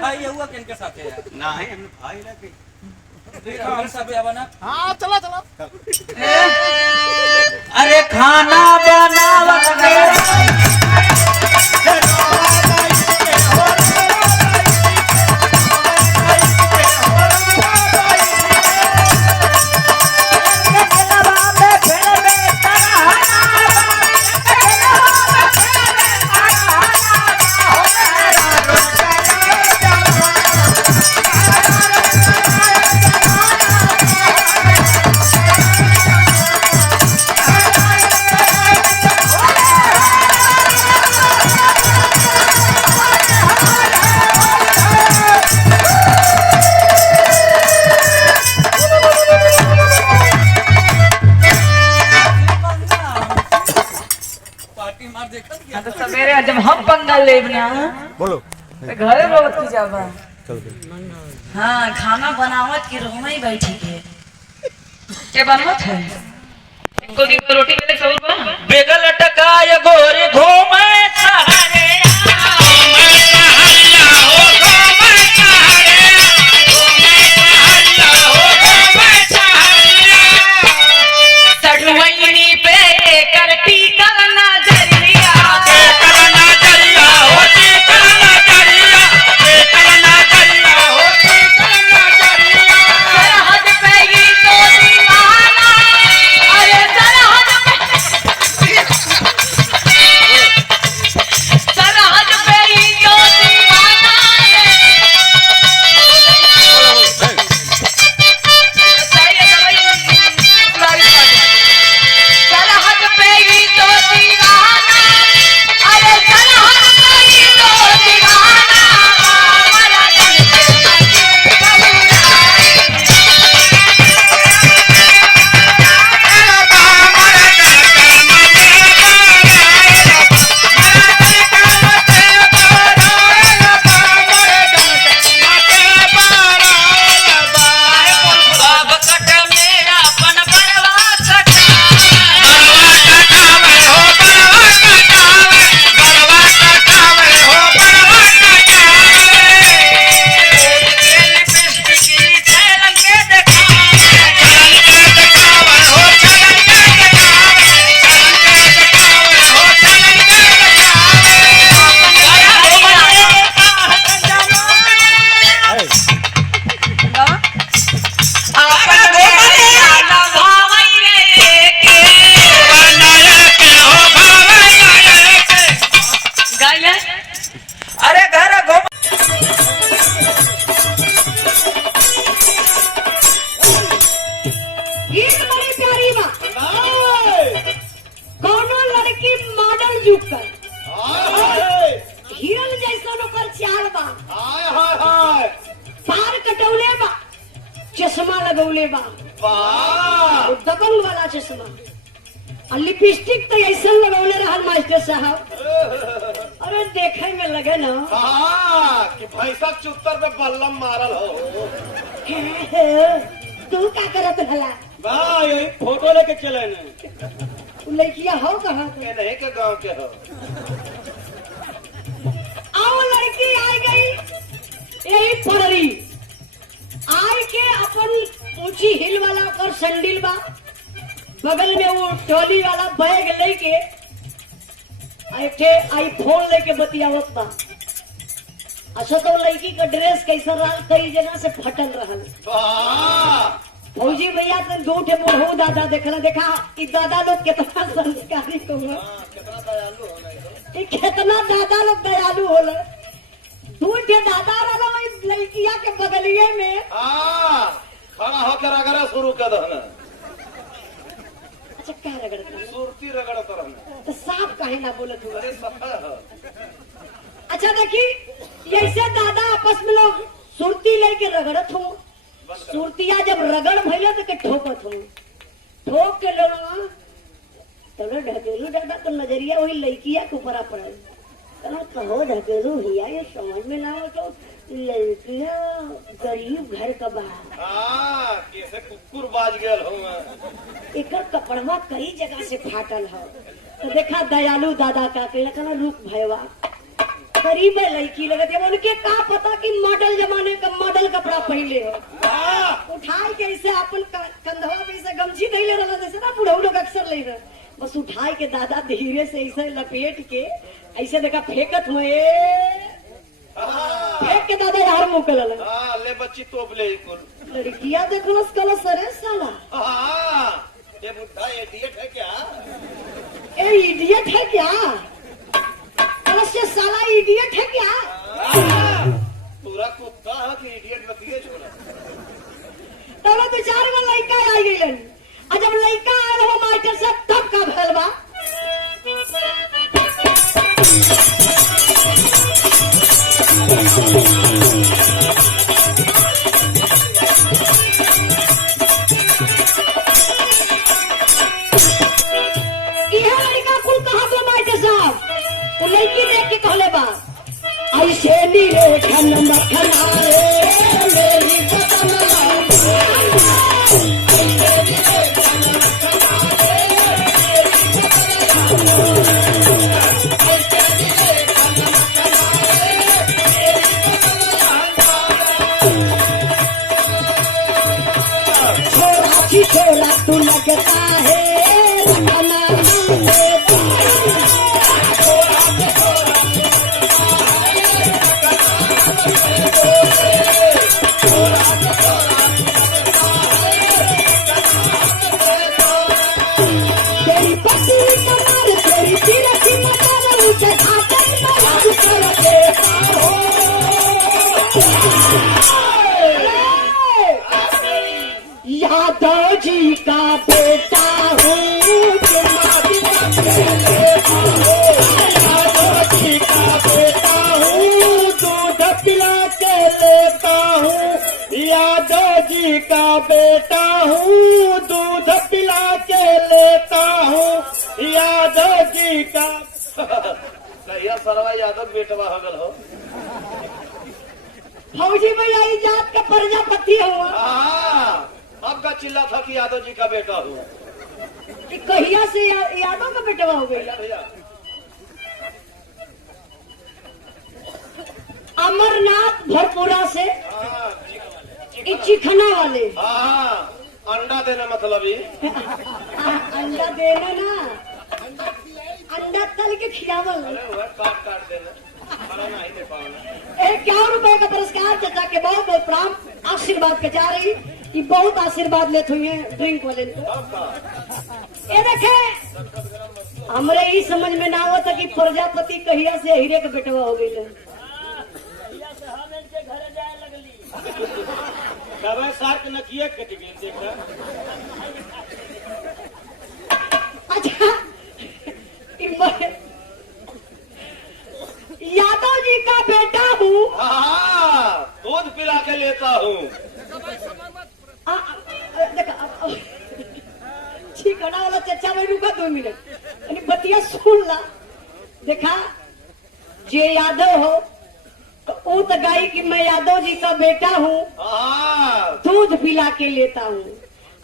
भाई हुआ किनके साथ है ना है हम भाई लगे देखो सब आवाना हां चला चला अरे खाना बनावत के सवेरे जब हम पंगा लेब ना बोलो घरे बहुत की जाबा हाँ खाना बनावत की रूम में बैठी के बनवत है गोदी को रोटी में चावल बना बेगल टकाय गोरी घूमे सहारे हिरन जैसा ओकर चाल बा पार कटौले बा चश्मा लगौले बा दबंग वाला चश्मा और लिपस्टिक तो ऐसा लगौले रहल मास्टर साहब अरे देखे में लगे ना कि भैंसा चुत्तर पे बल्लम मारल हो तू का करत हला यही फोटो लेके चले ने लड़किया हो कहाँ नहीं के गांव के हो आओ लड़की आ गई यही पड़री आई के अपन ऊंची हिल वाला और संडिल बा बगल में वो टोली वाला बैग लेके आई फोन लेके बतियावत बा अच्छा तो लड़की का ड्रेस कैसा रहा कई जना से फटल रहल फौजी भैया तो दो ठे मोह दादा देखला देखा कि दादा लोग कितना संस्कारी होगा कितना दादा लोग दयालु होला दो ठे दादा रहा लड़किया के बगलिए में खड़ा होकर अगर शुरू कर दो अच्छा क्या रगड़ता सुरती रगड़त रहना तो साफ काहे ना बोलत हुआ अरे सफा है अच्छा देखी ऐसे दादा आपस में लोग सुरती लेके रगड़त हो सुरतिया जब रगड़ भैया तो के ठोकत हो ठोक के लोग तो ढकेलू दादा तो नजरिया वही लड़किया के ऊपर पड़ल कहो धकेलू भैया ये समझ में ना हो तो लड़किया गरीब घर का बाहर कैसे कुकुर बाज गया हूँ एक कपड़वा कई जगह से फाटल है तो देखा दयालु दादा का कहना रुक भैया गरीब है लड़की लगत है उनके का पता कि मॉडल जमाने का मॉडल कपड़ा पहले हो उठाई के ऐसे अपन कंधवा पे ऐसे गमछी नहीं ले रहा जैसे ना बुढ़ऊ लोग अक्सर ले रहे बस उठाई के दादा धीरे से ऐसे लपेट के ऐसे देखा फेंकत हुए फेंक के दादा यार मुंह कर ले बच्ची तोप ले लड़कियां देखो कल सरे साला ये बुढ़ा इडियट है क्या ए इडियट है क्या से साला इडियट है क्या पूरा कुत्ता है कि इडियट बतिए छोड़ा तब दो चार गो लड़का आ गइलन आ जब लड़का आयल हो मास्टर साहब तब का भेल बा इहे लड़का कुल कहां गो मास्टर साहब वो लड़की देख के कहले बा ऐसे नीले खन मखना रे मेरी छोरा तू लगता है तेरी पत्नी कमर तेरी तिरछी नजर उसे घाटे में कर देता हो यादव जी का बेटा हूँ यादव जी का बेटा हूँ दूध पिला के लेता हूँ यादव जी का बेटा हूँ दूध पिला के लेता हूँ यादव जी का कहिया सरवा यादव बेटवा हगल हो फौजी भैया जात का प्रजापति हुआ अब का चिल्ला था कि यादव जी का बेटा हूँ कि कहिया से यादव का बेटवा हो गया भैया अमरनाथ भरपूरा से चिखना वाले अंडा देना मतलब ही अंडा देना ना अंडा तल के खियावल काट काट देना नहीं दे पाऊंगा 51 रुपए का पुरस्कार चाचा के बहुत बहुत प्रणाम आशीर्वाद के जा रही ये बहुत आशीर्वाद लेते हुए ड्रिंक वाले ये देखे हमरे ही समझ में ना हुआ था कि प्रजापति कहिया से हीरे का बेटवा हो गई सार्क नकिया कट गई देखा अच्छा यादव जी का बेटा हूँ दूध पिला के लेता हूँ ठिकाना वाला चचा में रुका 2 मिनट बतिया सुन ला देखा जे यादव हो तो तो गाई कि मैं यादव जी का बेटा हूँ दूध पिला के लेता हूँ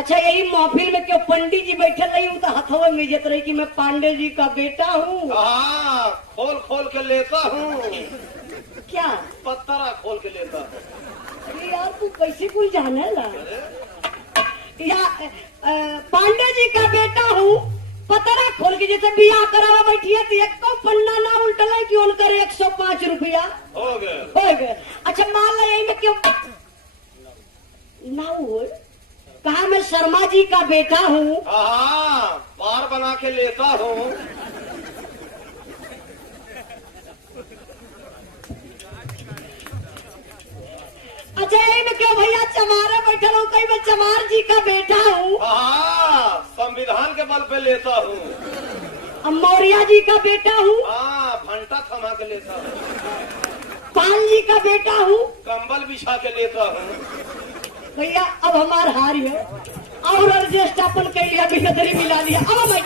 अच्छा यही महफिल में क्यों पंडित जी बैठे रही हूँ तो हथवा में जत रही कि मैं पांडे जी का बेटा हूँ खोल खोल के लेता हूँ क्या पत्थरा खोल के लेता हूँ यार तू कैसे कुल जाने ला या पांडे जी का बेटा हूँ पतरा खोल के जैसे बियाह करावा बैठी है तो एक पन्ना ना उल्टल है कि उनकर 105 रुपया हो गए अच्छा मान लो यही में क्यों ना हो कहा मैं शर्मा जी का बेटा हूँ बार बना के लेता हूँ अच्छा यही में क्यों भैया चमारा बैठा हूँ कहीं मैं चमार जी का बेटा हूँ संविधान के बल पे लेता हूँ मौर्या जी का बेटा हूँ घंटा थमा के लेता हूँ पाल जी का बेटा हूँ कंबल बिछा के लेता हूँ भैया अब हमार हार है और एडजस्ट अपन के लिए भी नजरी मिला लिया अब मैं